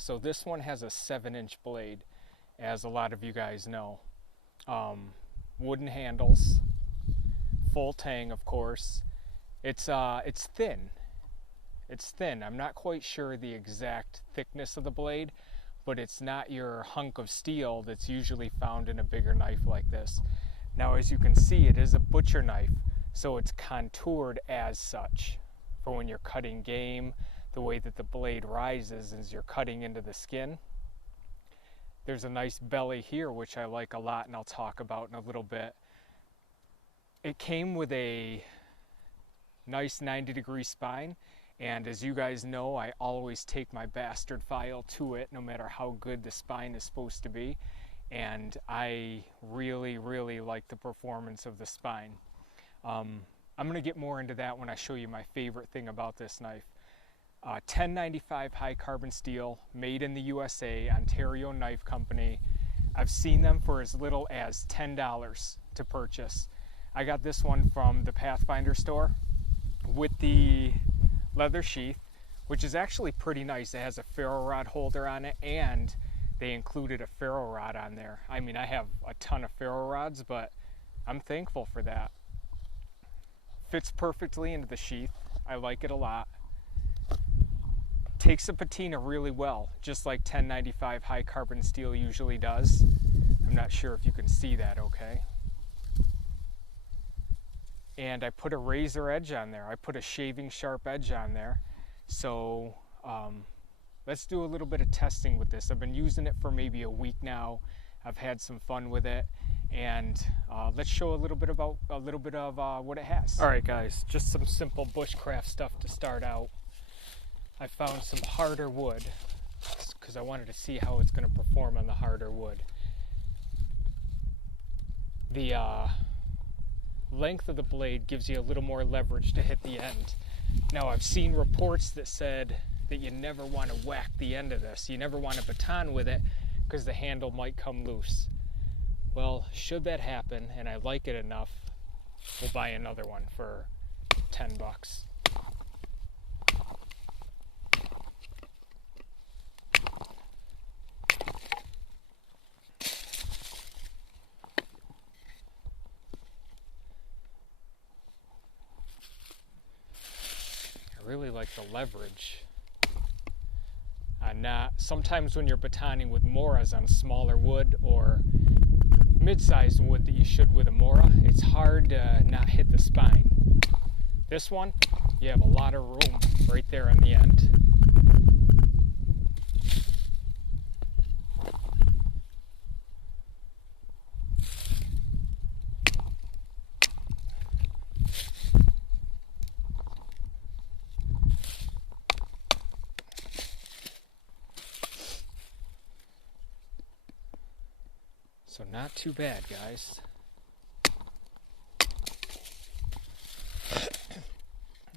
So this one has a 7-inch blade, as a lot of you guys know. Wooden handles, full tang, of course. It's thin. It's thin. I'm not quite sure the exact thickness of the blade, but it's not your hunk of steel that's usually found in a bigger knife like this. Now, as you can see, it is a butcher knife, so it's contoured as such for when you're cutting game. The way that the blade rises as you're cutting into the skin. There's a nice belly here, which I like a lot, and I'll talk about in a little bit. It came with a nice 90-degree spine, and as you guys know, I always take my bastard file to it, no matter how good the spine is supposed to be, and I really, really like the performance of the spine. I'm going to get more into that when I show you my favorite thing about this knife. 1095 high carbon steel, made in the USA, Ontario Knife Company. I've seen them for as little as $10 to purchase. I got this one from the Pathfinder store with the leather sheath, which is actually pretty nice. It has a ferro rod holder on it, and they included a ferro rod on there. I mean, I have a ton of ferro rods, but I'm thankful for that. Fits perfectly into the sheath. I like it a lot. Takes the patina really well, just like 1095 high carbon steel usually does. I'm not sure if you can see that okay. And I put a razor edge on there. I put a shaving sharp edge on there. So let's do a little bit of testing with this. I've been using it for maybe a week now. I've had some fun with it, and let's show a little bit of what it has. All right, guys, just some simple bushcraft stuff to start out. I found some harder wood because I wanted to see how it's going to perform on the harder wood. The length of the blade gives you a little more leverage to hit the end. Now, I've seen reports that said that you never want to whack the end of this. You never want to baton with it because the handle might come loose. Well, should that happen and I like it enough, we'll buy another one for $10. I really like the leverage. Sometimes when you're batoning with moras on smaller wood or mid-sized wood that you should with a mora, it's hard to not hit the spine. This one, you have a lot of room right there on the end. So not too bad, guys.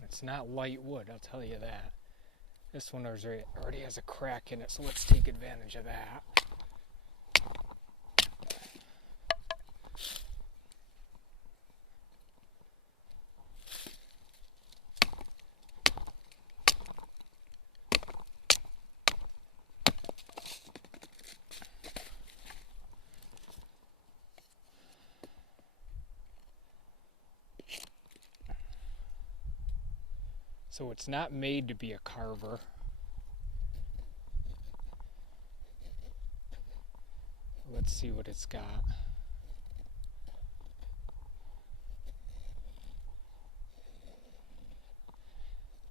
It's not light wood, I'll tell you that. This one already has a crack in it, so let's take advantage of that. So it's not made to be a carver. Let's see what it's got.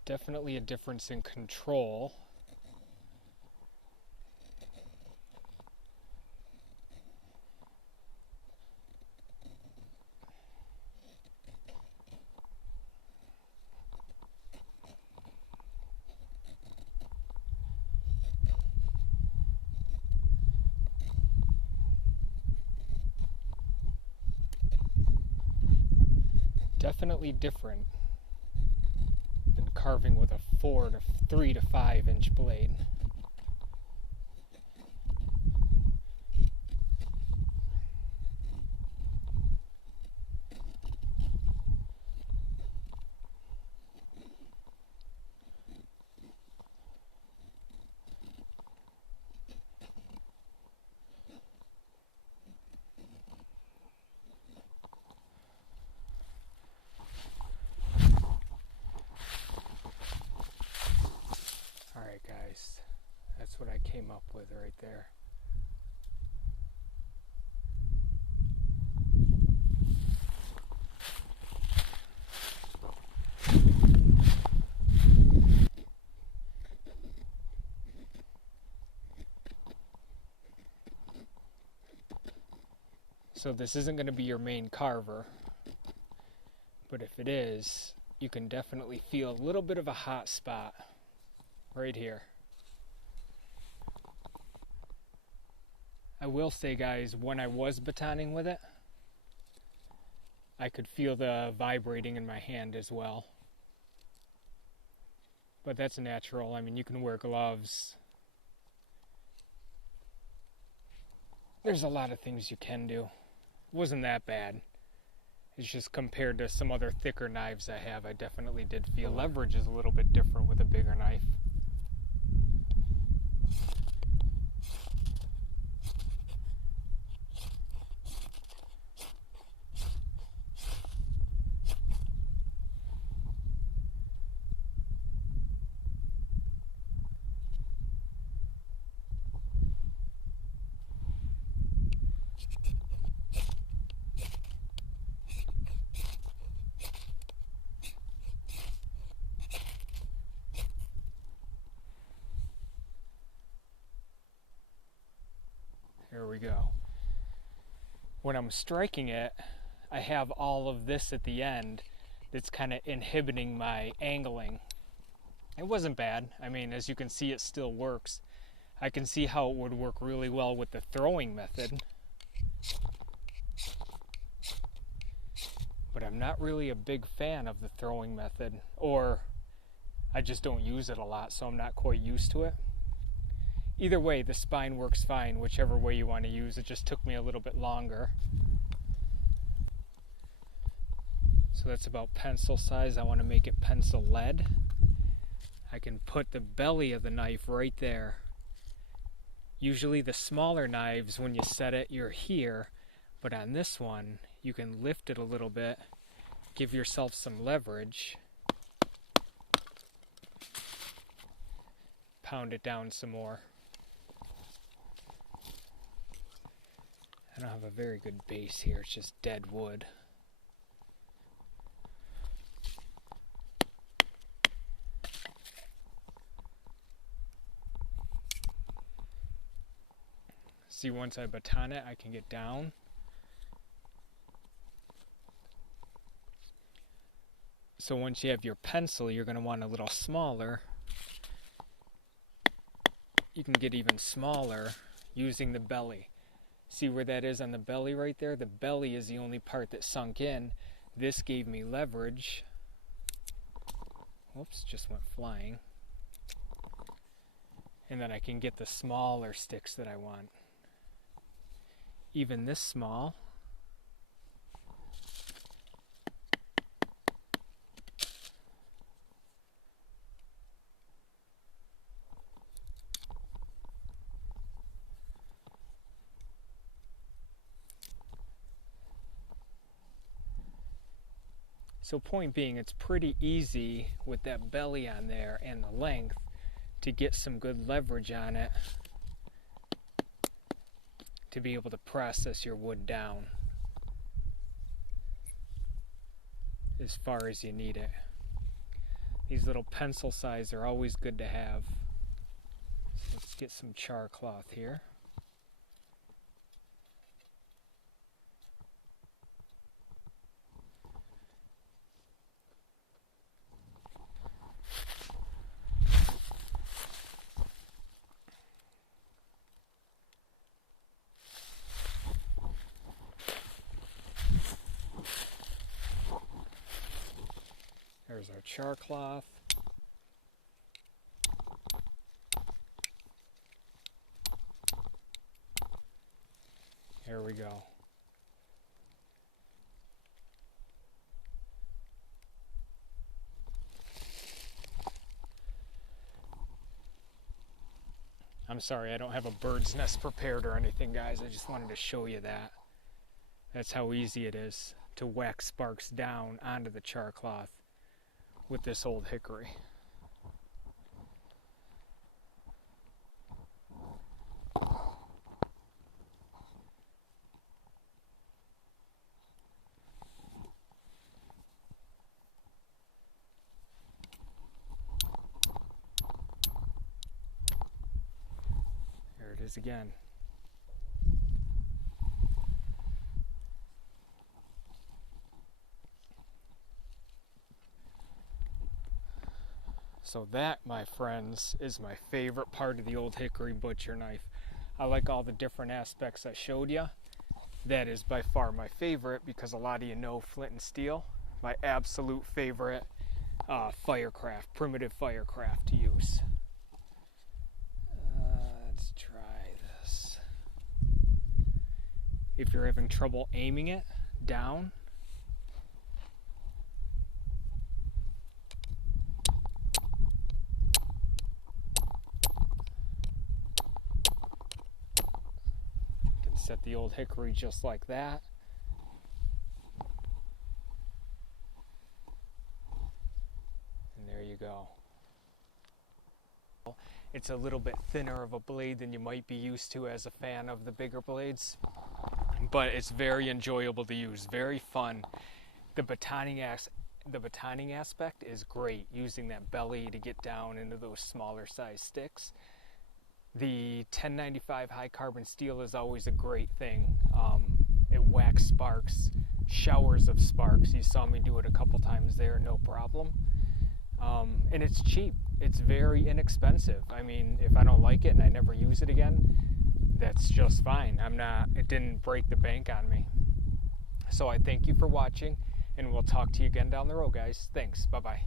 Definitely a difference in control. Definitely different than carving with a 3 to 5 inch blade. what I came up with right there. So this isn't going to be your main carver, but if it is, you can definitely feel a little bit of a hot spot right here. I will say, guys, when I was batoning with it, I could feel the vibrating in my hand as well. But that's natural. I mean, you can wear gloves. There's a lot of things you can do. It wasn't that bad. It's just compared to some other thicker knives I have, I definitely did feel leverage is a little bit different with a bigger knife. Here we go. When I'm striking it, I have all of this at the end that's kind of inhibiting my angling. It wasn't bad. I mean, as you can see, it still works. I can see how it would work really well with the throwing method. But I'm not really a big fan of the throwing method, or I just don't use it a lot, so I'm not quite used to it. Either way, the spine works fine, whichever way you want to use. It just took me a little bit longer. So that's about pencil size. I want to make it pencil lead. I can put the belly of the knife right there. Usually the smaller knives, when you set it, you're here. But on this one, you can lift it a little bit, give yourself some leverage, pound it down some more. I don't have a very good base here, it's just dead wood. See, once I baton it, I can get down. So once you have your pencil, you're going to want a little smaller. You can get even smaller using the belly. See where that is on the belly right there? The belly is the only part that sunk in. This gave me leverage. Whoops, just went flying. And then I can get the smaller sticks that I want. Even this small. So point being, it's pretty easy with that belly on there and the length to get some good leverage on it to be able to process your wood down as far as you need it. These little pencil size are always good to have. So let's get some char cloth here. There's our char cloth. Here we go. I'm sorry, I don't have a bird's nest prepared or anything, guys. I just wanted to show you that. That's how easy it is to wax sparks down onto the char cloth with this old hickory. it is again. So that, my friends, is my favorite part of the Old Hickory butcher knife. I like all the different aspects I showed you. That is by far my favorite because a lot of you know flint and steel. My absolute favorite primitive firecraft to use. Let's try this. If you're having trouble aiming it down, set the Old Hickory just like that. And there you go. It's a little bit thinner of a blade than you might be used to as a fan of the bigger blades, but it's very enjoyable to use, very fun. The batoning aspect is great, using that belly to get down into those smaller size sticks. The 1095 high carbon steel is always a great thing. It whacks sparks, showers of sparks. You saw me do it a couple times there, no problem. And it's cheap. It's very inexpensive. I mean, if I don't like it and I never use it again, that's just fine. It didn't break the bank on me. So I thank you for watching, and we'll talk to you again down the road, guys. Thanks. Bye-bye.